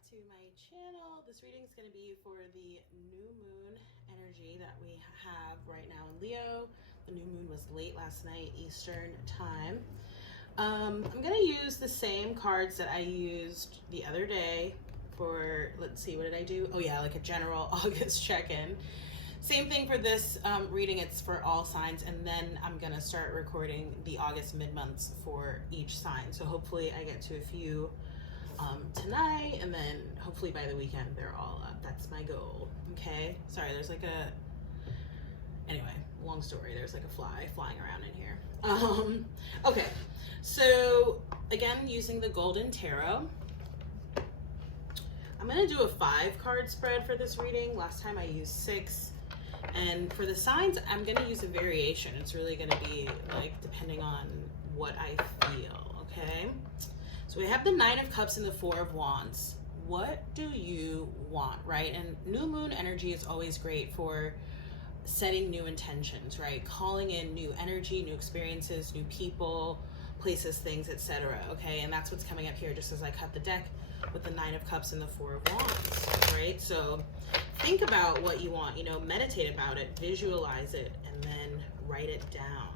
back to my channel. This reading is going to be for the new moon energy that we have right now in Leo. The new moon was late last night Eastern time. I'm going to use the same cards that I used the other day for, let's see, what did I do? Oh yeah, like a general August check-in. Same thing for this reading. It's for all signs, and then I'm going to start recording the August mid-months for each sign. So hopefully I get to a few tonight, and then hopefully by the weekend they're all up. That's my goal. Okay, sorry, there's like anyway, long story, there's like a fly flying around in here. Okay, so again, using the Golden Tarot, I'm gonna do a 5-card spread for this reading. Last time I used 6, and for the signs I'm gonna use a variation. It's really gonna be like depending on what I feel. Okay, so we have the 9 of Cups and the 4 of Wands. What do you want, right? And new moon energy is always great for setting new intentions, right? Calling in new energy, new experiences, new people, places, things, etc. Okay, and that's what's coming up here just as I cut the deck with the 9 of Cups and the 4 of Wands, right? So think about what you want, you know, meditate about it, visualize it, and then write it down.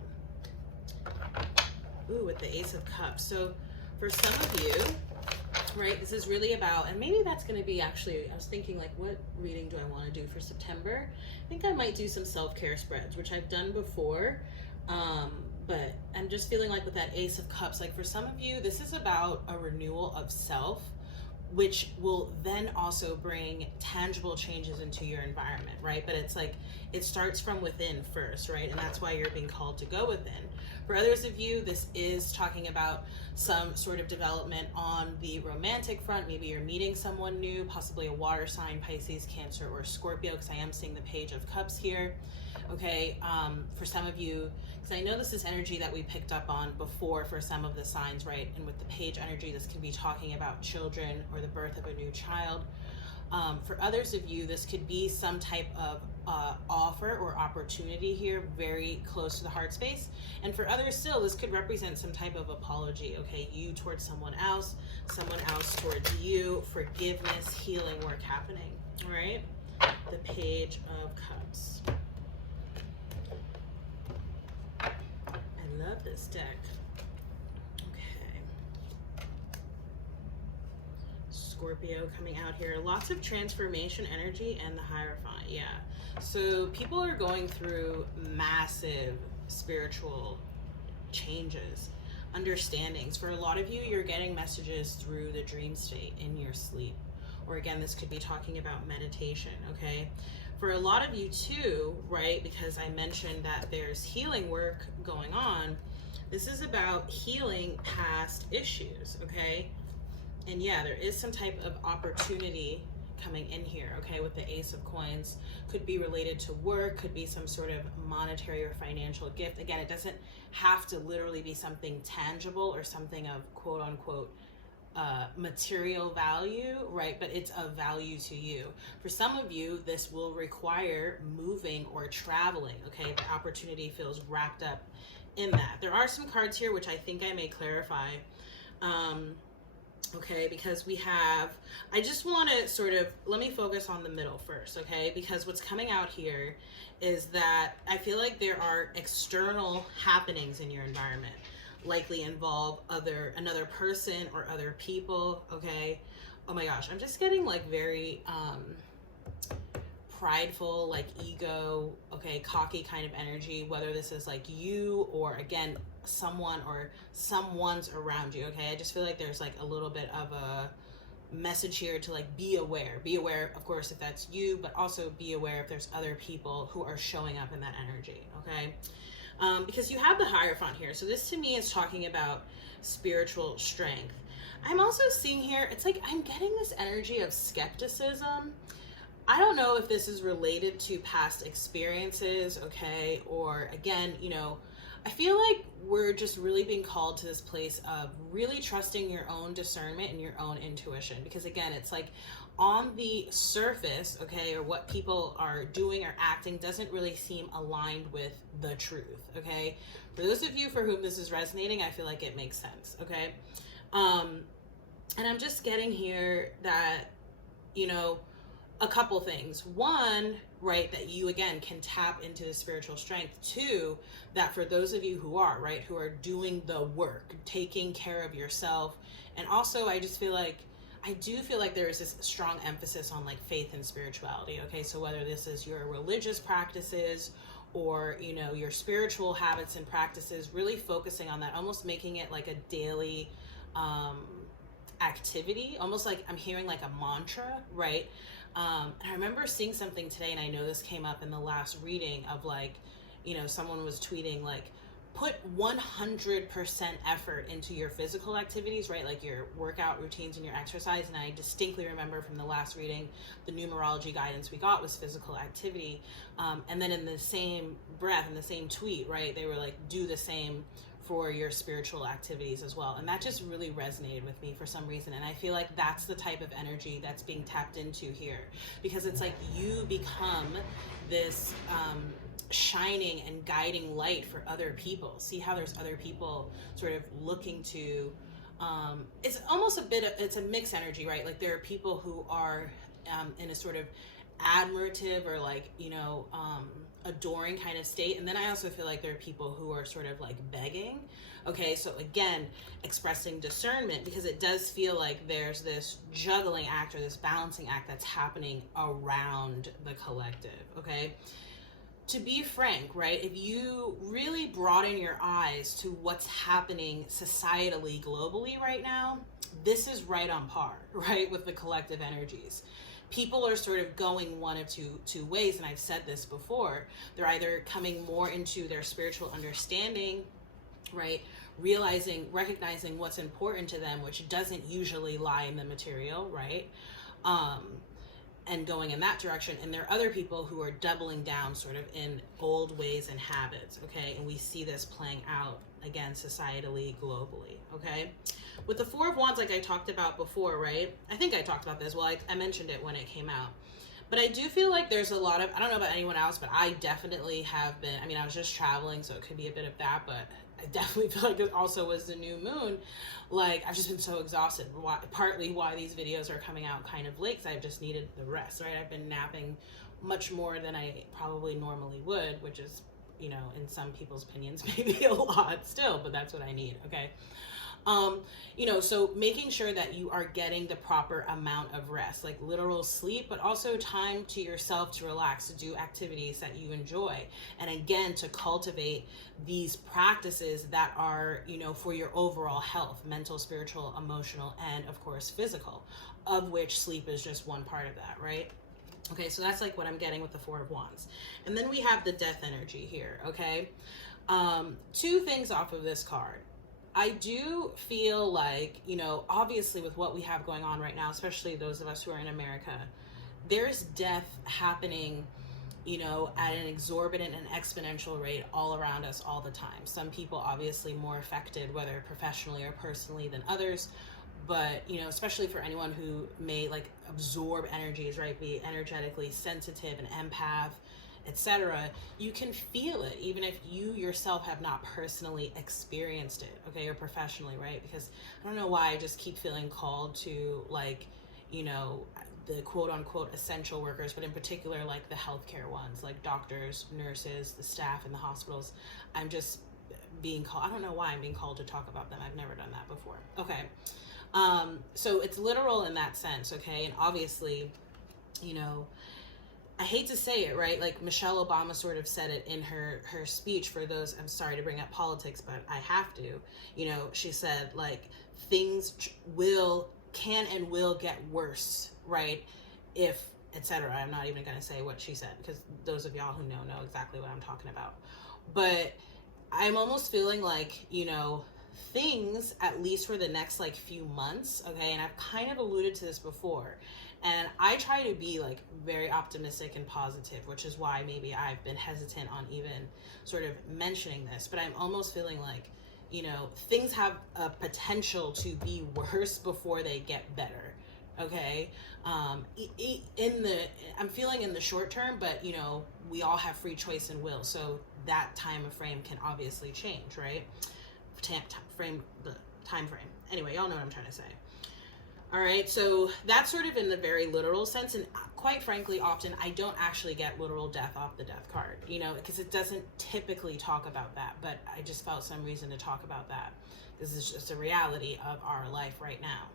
Ooh, with the Ace of Cups. So for some of you, right, this is really about, and maybe that's going to be actually, I was thinking like, what reading do I want to do for September? I think I might do some self-care spreads, which I've done before, but I'm just feeling like with that Ace of Cups, like for some of you, this is about a renewal of self, which will then also bring tangible changes into your environment, right? But it's like, it starts from within first, right? And that's why you're being called to go within. For others of you, this is talking about some sort of development on the romantic front. Maybe you're meeting someone new, possibly a water sign, Pisces, Cancer, or Scorpio, because I am seeing the Page of Cups here. Okay, for some of you, because I know this is energy that we picked up on before for some of the signs, right? And with the Page energy, this can be talking about children or the birth of a new child. For others of you, this could be some type of offer or opportunity here, very close to the heart space. And for others still, this could represent some type of apology, okay? You towards someone else towards you, forgiveness, healing work happening, all right? The Page of Cups. I love this deck. Scorpio coming out here, lots of transformation energy, and the Hierophant. Yeah, so people are going through massive spiritual changes, understandings. For a lot of you, you're getting messages through the dream state in your sleep, or again, this could be talking about meditation. Okay, for a lot of you too, right, because I mentioned that there's healing work going on. This is about healing past issues. Okay, and yeah, there is some type of opportunity coming in here, okay, with the Ace of Coins. Could be related to work, could be some sort of monetary or financial gift. Again, it doesn't have to literally be something tangible or something of quote unquote material value, right? But it's of value to you. For some of you, this will require moving or traveling, okay? The opportunity feels wrapped up in that. There are some cards here which I think I may clarify. Okay, because we have, I just want to sort of, let me focus on the middle first, okay? Because what's coming out here is that I feel like there are external happenings in your environment, likely involve another person or other people, okay? Oh my gosh, I'm just getting like very prideful, like ego, okay, cocky kind of energy, whether this is like you or again, someone or someone's around you, okay? I just feel like there's like a little bit of a message here to like be aware, of course, if that's you, but also be aware if there's other people who are showing up in that energy, okay? Because you have the Hierophant here, so this to me is talking about spiritual strength. I'm also seeing here, it's like I'm getting this energy of skepticism. I don't know if this is related to past experiences, okay, or again, you know, I feel like we're just really being called to this place of really trusting your own discernment and your own intuition. Because again, it's like on the surface, okay, or what people are doing or acting doesn't really seem aligned with the truth, okay? For those of you for whom this is resonating, I feel like it makes sense, okay? And I'm just getting here that you know, a couple things. One, right, that you again can tap into the spiritual strength. Two, that for those of you who are, right, who are doing the work, taking care of yourself. And also I do feel like there is this strong emphasis on like faith and spirituality. Okay, so whether this is your religious practices or, you know, your spiritual habits and practices, really focusing on that, almost making it like a daily activity, almost like I'm hearing like a mantra, right? And I remember seeing something today, and I know this came up in the last reading of like, you know, someone was tweeting like, put 100% effort into your physical activities, right? Like your workout routines and your exercise. And I distinctly remember from the last reading, the numerology guidance we got was physical activity. And then in the same breath, in the same tweet, right, they were like, do the same for your spiritual activities as well. And that just really resonated with me for some reason. And I feel like that's the type of energy that's being tapped into here, because it's like you become this shining and guiding light for other people. See how there's other people sort of looking to, it's almost it's a mixed energy, right? Like there are people who are in a sort of admirative or like, you know, adoring kind of state. And then I also feel like there are people who are sort of like begging. Okay, so again, expressing discernment, because it does feel like there's this juggling act or this balancing act that's happening around the collective. Okay, to be frank, right, if you really broaden your eyes to what's happening societally, globally right now, this is right on par, right, with the collective energies. People are sort of going one of two ways, and I've said this before. They're either coming more into their spiritual understanding, right, recognizing what's important to them, which doesn't usually lie in the material, right, and going in that direction. And there are other people who are doubling down sort of in old ways and habits, okay? And we see this playing out, again, societally, globally, okay? With the Four of Wands, like I talked about before, right? I think I talked about this. Well, I mentioned it when it came out. But I do feel like there's a lot of, I don't know about anyone else, but I definitely have been, I mean, I was just traveling, so it could be a bit of that, but I definitely feel like it also was the new moon. Like, I've just been so exhausted. Partly why these videos are coming out kind of late, because I've just needed the rest, right? I've been napping much more than I probably normally would, which is, you know, in some people's opinions, maybe a lot still, but that's what I need, okay? You know, so making sure that you are getting the proper amount of rest, like literal sleep, but also time to yourself to relax, to do activities that you enjoy. And again, to cultivate these practices that are, you know, for your overall health, mental, spiritual, emotional, and of course, physical, of which sleep is just one part of that, right? Okay, so that's like what I'm getting with the Four of Wands. And then we have the death energy here, okay? Two things off of this card. I do feel like, you know, obviously with what we have going on right now, especially those of us who are in America, there's death happening, you know, at an exorbitant and exponential rate all around us all the time. Some people obviously more affected, whether professionally or personally, than others. But, you know, especially for anyone who may like absorb energies, right, be energetically sensitive, an empath, etc., you can feel it even if you yourself have not personally experienced it, okay, or professionally, right? Because I don't know why I just keep feeling called to, like, you know, the quote unquote essential workers, but in particular like the healthcare ones, like doctors, nurses, the staff in the hospitals. I'm just being called, I don't know why I'm being called to talk about them. I've never done that before. Okay, so it's literal in that sense, okay? And obviously, you know, I hate to say it, right? Like Michelle Obama sort of said it in her speech. For those, I'm sorry to bring up politics, but I have to. You know, she said like things can and will get worse, right? If, etc. I'm not even going to say what she said, because those of y'all who know exactly what I'm talking about. But I'm almost feeling like, you know, things, at least for the next like few months, okay, and I've kind of alluded to this before, and I try to be like very optimistic and positive, which is why maybe I've been hesitant on even sort of mentioning this, but I'm almost feeling like, you know, things have a potential to be worse before they get better, okay? I'm feeling in the short term, but, you know, we all have free choice and will, so that time frame can obviously change, right? The time frame. Anyway, y'all know what I'm trying to say. All right, so that's sort of in the very literal sense, and quite frankly, often I don't actually get literal death off the death card, you know, because it doesn't typically talk about that, but I just felt some reason to talk about that. This is just a reality of our life right now.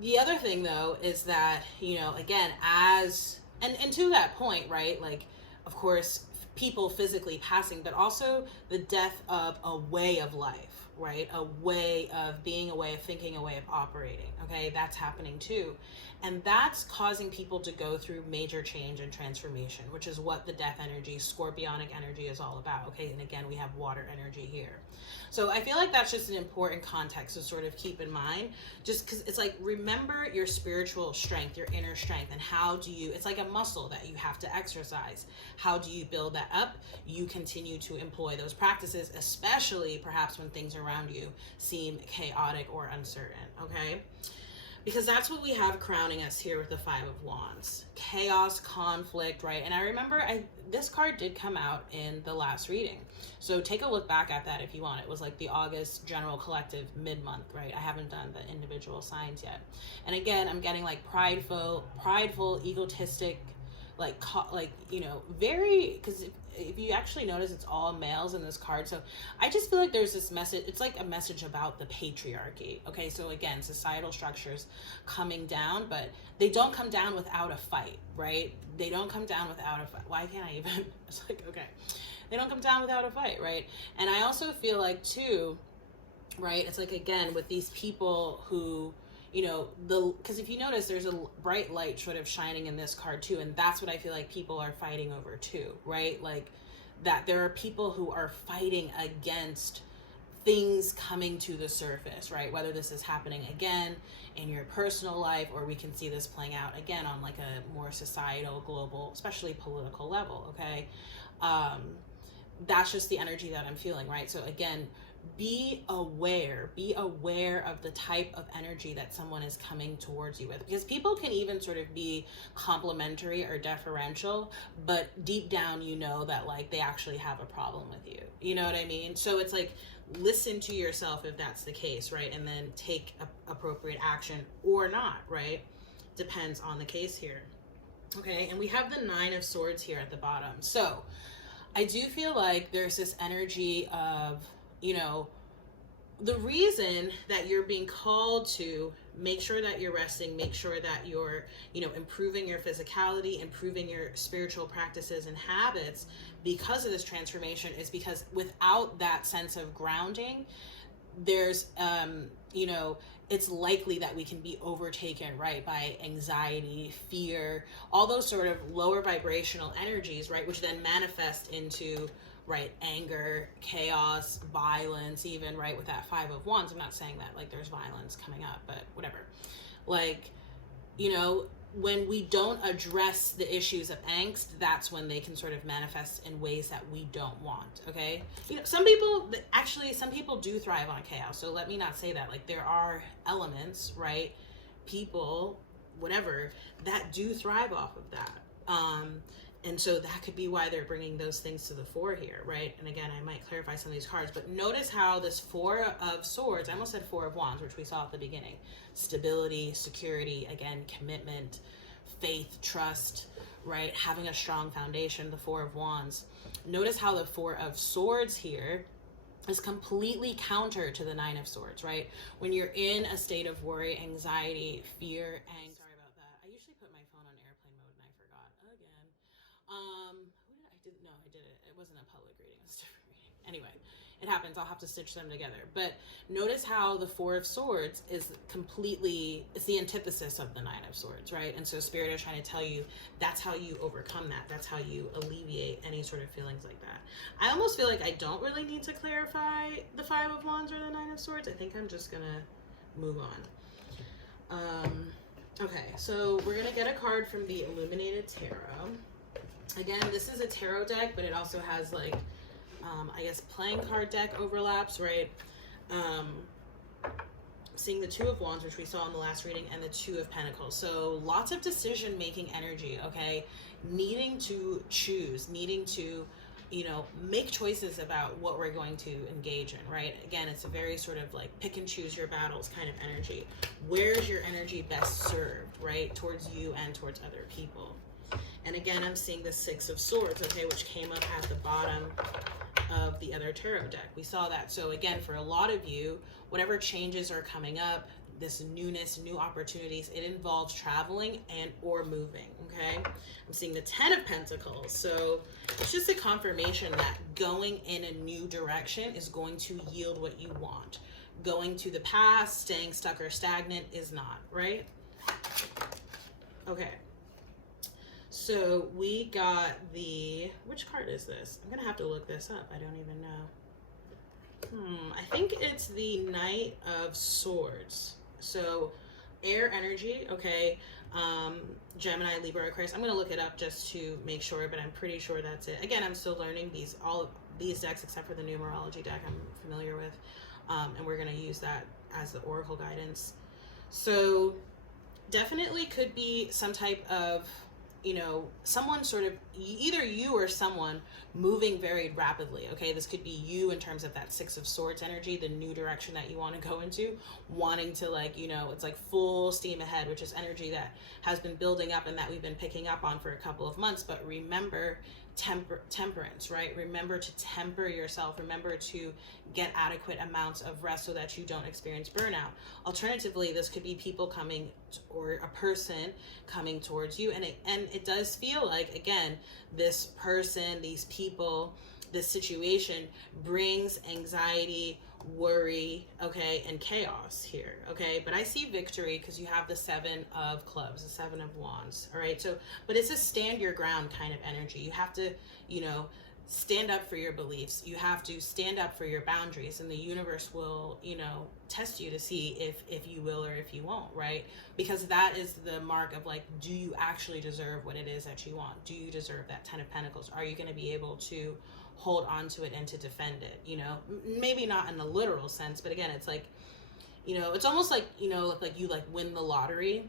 The other thing, though, is that, you know, again, and to that point, right, like, of course, people physically passing, but also the death of a way of life, right? A way of being, a way of thinking, a way of operating, okay? That's happening too. And that's causing people to go through major change and transformation, which is what the death energy, scorpionic energy is all about, okay? And again, we have water energy here. So I feel like that's just an important context to sort of keep in mind, just because it's like, remember your spiritual strength, your inner strength, and how do you, it's like a muscle that you have to exercise. How do you build that up? You continue to employ those practices, especially perhaps when things around you seem chaotic or uncertain, okay? Because that's what we have crowning us here with the Five of Wands. Chaos, conflict, right? And I remember this card did come out in the last reading. So take a look back at that if you want. It was like the August general collective mid-month, right? I haven't done the individual signs yet. And again, I'm getting like prideful, egotistic, like, you know, very, because if you actually notice, it's all males in this card. So I just feel like there's this message, it's like a message about the patriarchy. Okay, so again, societal structures coming down, but they don't come down without a fight, right? They don't come down without a fight. Why can't I even? It's like, okay, they don't come down without a fight, right? And I also feel like too, right, it's like, again, with these people who, you know, because if you notice, there's a bright light sort of shining in this card too, and that's what I feel like people are fighting over too, right? Like that there are people who are fighting against things coming to the surface, right? Whether this is happening again in your personal life, or we can see this playing out again on like a more societal, global, especially political level, okay? That's just the energy that I'm feeling, right? So again, be aware of the type of energy that someone is coming towards you with, because people can even sort of be complimentary or deferential, but deep down, you know that like they actually have a problem with you. You know what I mean? So it's like, listen to yourself if that's the case, right? And then take appropriate action or not, right? Depends on the case here. Okay, and we have the Nine of Swords here at the bottom. So I do feel like there's this energy of, you know, the reason that you're being called to make sure that you're resting, make sure that you're, you know, improving your physicality, improving your spiritual practices and habits because of this transformation is because without that sense of grounding, there's, you know, it's likely that we can be overtaken, right, by anxiety, fear, all those sort of lower vibrational energies, right, which then manifest into, right, anger, chaos, violence, even, right, with that Five of Wands. I'm not saying that like there's violence coming up, but whatever. Like, you know, when we don't address the issues of angst, that's when they can sort of manifest in ways that we don't want, okay? You know, some people do thrive on chaos, so let me not say that. Like, there are elements, right, people, whatever, that do thrive off of that. And so that could be why they're bringing those things to the fore here, right? And again, I might clarify some of these cards, but notice how this Four of Swords, I almost said Four of Wands, which we saw at the beginning. Stability, security, again, commitment, faith, trust, right? Having a strong foundation, the Four of Wands. Notice how the Four of Swords here is completely counter to the Nine of Swords, right? When you're in a state of worry, anxiety, fear, anger. Sorry about that. I usually put my phone on airplane mode and I forgot again. I did it. It wasn't a public reading. It was a different reading. Anyway, it happens. I'll have to stitch them together. But notice how the Four of Swords is it's the antithesis of the Nine of Swords, right? And so Spirit is trying to tell you that's how you overcome that. That's how you alleviate any sort of feelings like that. I almost feel like I don't really need to clarify the Five of Wands or the Nine of Swords. I think I'm just going to move on. Okay, so we're going to get a card from the Illuminated Tarot. Again, this is a tarot deck, but it also has like, I guess, playing card deck overlaps, right? Seeing the Two of Wands, which we saw in the last reading, and the Two of Pentacles. So lots of decision-making energy, okay? Needing to choose, needing to make choices about what we're going to engage in, right? Again, it's a very sort of like pick and choose your battles kind of energy. Where's your energy best served, right? Towards you and towards other people. And again, I'm seeing the Six of Swords, okay, which came up at the bottom of the other tarot deck. We saw that. So again, for a lot of you, whatever changes are coming up, this newness, new opportunities, it involves traveling and or moving, okay? I'm seeing the Ten of Pentacles. So it's just a confirmation that going in a new direction is going to yield what you want. Going to the past, staying stuck or stagnant is not, right? Okay. So we got which card is this? I'm gonna have to look this up. I don't even know. I think it's the Knight of Swords. So air energy, okay. Gemini, Libra, Aquarius. I'm gonna look it up just to make sure, but I'm pretty sure that's it. Again, I'm still learning all of these decks except for the numerology deck I'm familiar with. And we're gonna use that as the oracle guidance. So definitely could be some type of, someone sort of, either you or someone moving very rapidly, okay? This could be you in terms of that Six of Swords energy, the new direction that you want to go into, wanting to it's like full steam ahead, which is energy that has been building up and that we've been picking up on for a couple of months. But remember, temperance, right? Remember to temper yourself. Remember to get adequate amounts of rest so that you don't experience burnout. Alternatively, this could be people coming or a person coming towards you, and it does feel like, again, this person, these people, this situation brings anxiety, worry, okay, and chaos here, okay? But I see victory because you have the Seven of Clubs, the Seven of Wands, all right? So, but it's a stand your ground kind of energy. You have to, stand up for your beliefs. You have to stand up for your boundaries, and the universe will, test you to see if you will or if you won't, right? Because that is the mark of do you actually deserve what it is that you want? Do you deserve that Ten of Pentacles? Are you going to be able to hold on to it and to defend it? Maybe not in the literal sense, but again, it's it's almost like you win the lottery,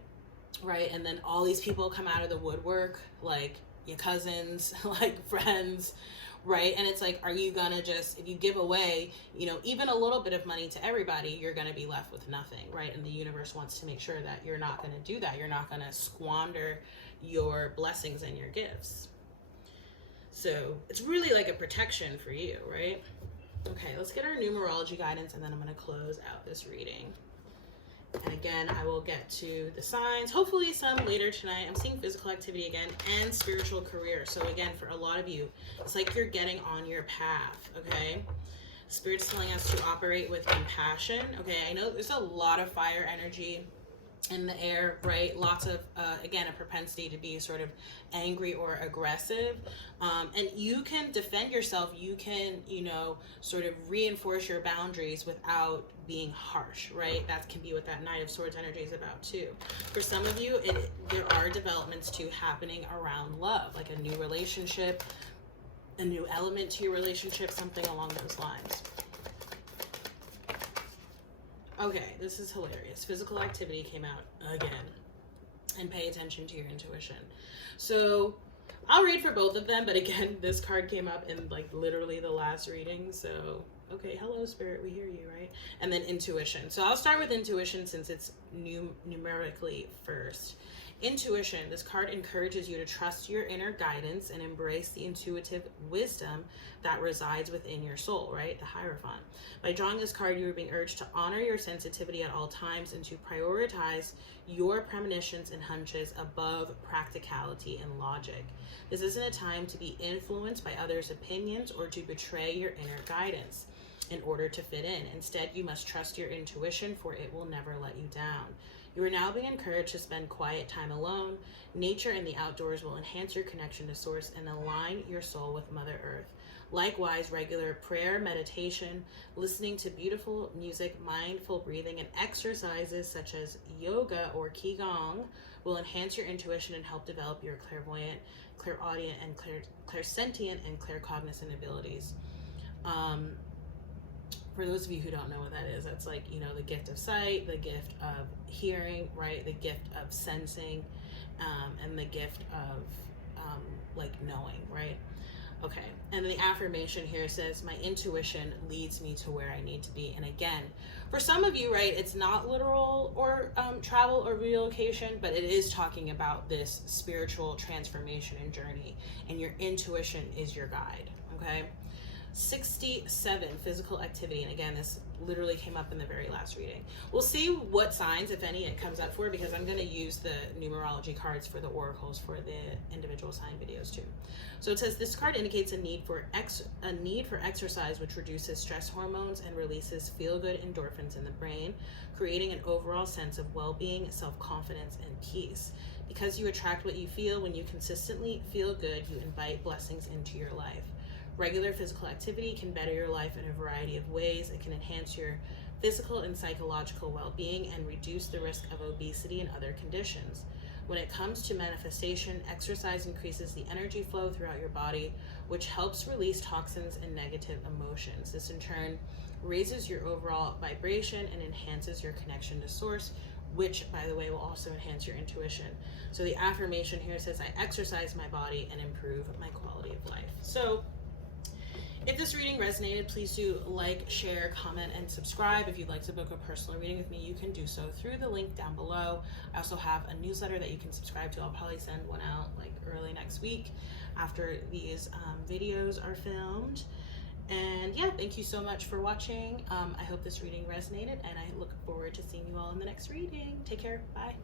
right? And then all these people come out of the woodwork, like your cousins, like friends, right? And it's are you gonna just, if you give away, even a little bit of money to everybody, you're gonna be left with nothing, right? And the universe wants to make sure that you're not gonna do that. You're not gonna squander your blessings and your gifts. So it's really like a protection for you, right? Okay, let's get our numerology guidance, and then I'm gonna close out this reading. And again, I will get to the signs, hopefully some later tonight. I'm seeing physical activity again and spiritual career. So again, for a lot of you, it's like you're getting on your path, okay? Spirit's telling us to operate with compassion, okay? I know there's a lot of fire energy in the air, right? Lots of, again, a propensity to be sort of angry or aggressive. And you can defend yourself. You can, sort of reinforce your boundaries without being harsh, right? That can be what that Knight of Swords energy is about too. For some of you, there are developments too happening around love, like a new relationship, a new element to your relationship, something along those lines. Okay, this is hilarious. Physical activity came out again. And pay attention to your intuition. So I'll read for both of them, but again, this card came up in literally the last reading. So, okay, hello Spirit, we hear you, right? And then intuition. So I'll start with intuition since it's numerically first. Intuition, this card encourages you to trust your inner guidance and embrace the intuitive wisdom that resides within your soul, right? The Hierophant. By drawing this card, you are being urged to honor your sensitivity at all times and to prioritize your premonitions and hunches above practicality and logic. This isn't a time to be influenced by others' opinions or to betray your inner guidance in order to fit in. Instead, you must trust your intuition, for it will never let you down. You are now being encouraged to spend quiet time alone. Nature and the outdoors will enhance your connection to Source and align your soul with Mother Earth. Likewise, regular prayer, meditation, listening to beautiful music, mindful breathing, and exercises such as yoga or qigong will enhance your intuition and help develop your clairvoyant, clairaudient, and clairsentient and claircognizant abilities. For those of you who don't know what that is, that's the gift of sight, the gift of hearing, right? The gift of sensing, and the gift of knowing, right? Okay, and the affirmation here says, my intuition leads me to where I need to be. And again, for some of you, right, it's not literal or travel or relocation, but it is talking about this spiritual transformation and journey, and your intuition is your guide, okay? 67, physical activity. And again, this literally came up in the very last reading. We'll see what signs, if any, it comes up for, because I'm going to use the numerology cards for the oracles for the individual sign videos too. So it says this card indicates a need for exercise, which reduces stress hormones and releases feel-good endorphins in the brain, creating an overall sense of well-being, self-confidence, and peace. Because you attract what you feel, when you consistently feel good, you invite blessings into your life. Regular physical activity can better your life in a variety of ways. It can enhance your physical and psychological well-being and reduce the risk of obesity and other conditions. When it comes to manifestation, exercise increases the energy flow throughout your body, which helps release toxins and negative emotions. This in turn raises your overall vibration and enhances your connection to source, which, by the way, will also enhance your intuition. So the affirmation here says, I exercise my body and improve my quality of life. So if this reading resonated, please do like, share, comment, and subscribe. If you'd like to book a personal reading with me, you can do so through the link down below. I also have a newsletter that you can subscribe to. I'll probably send one out like early next week after these videos are filmed. And yeah, thank you so much for watching. I hope this reading resonated, and I look forward to seeing you all in the next reading. Take care. Bye.